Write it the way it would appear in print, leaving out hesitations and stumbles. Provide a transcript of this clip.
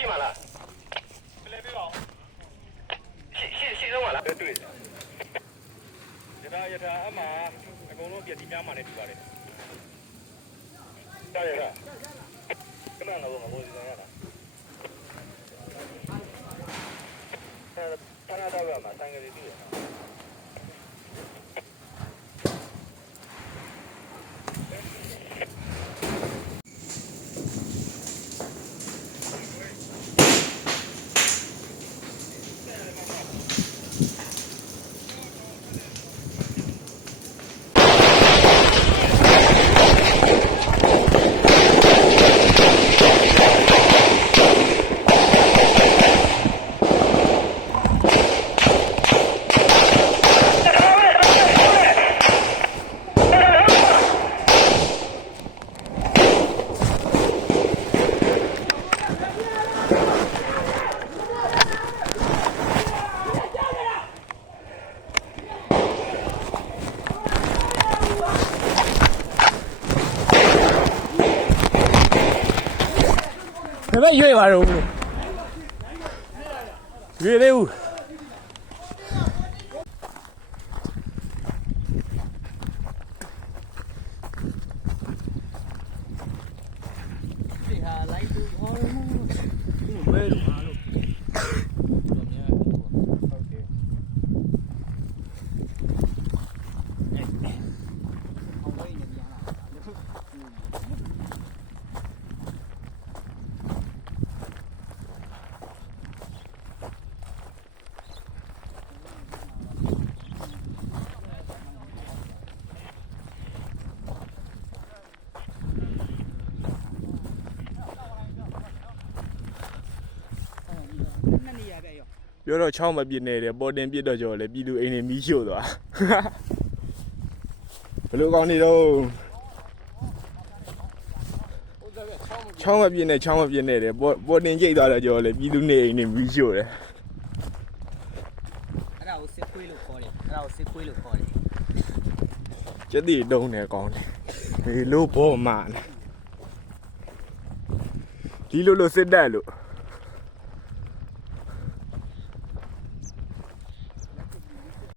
ရှိမှာလားလဲပြပါရှိတော့မလားတွေ့ရထားအမှအကုန်လုံးပြတိများမှလည်းတူပါတယ်တာရတာခဏတော့မလို့ဒီကရတာခဏတော့မှဆိုင်ကလေးတွေ့ရဘယ်ရွေးပါတော့ရွေးသေးဘူးဒီဟာလိုက်သူဟောလို့ဘယ်လိုအားလို့ပြောတော့ချောင်းမပြစ်နေတယ်ပေါ်တင်ပြစ်တော့ကြော်လေပြည်သူအိမ်နေမီးရှို့သွားဘယ်လိုကောင်းနေတော့ချောင်းမပြစ်နေတယ်ပေါ်တင်ကြိတ်သွားတော့ကြော်လေပြည်သူနေအိမ်နေမီးရှို့တယ်အဲ့ဒါကိုစစ်ခွေးလို့ခေါ်တယ်ကျက်တီတုံးနေကောင်းတယ်ဒီလိုပေါ်မှာဒီလိုစစ်တက်လို့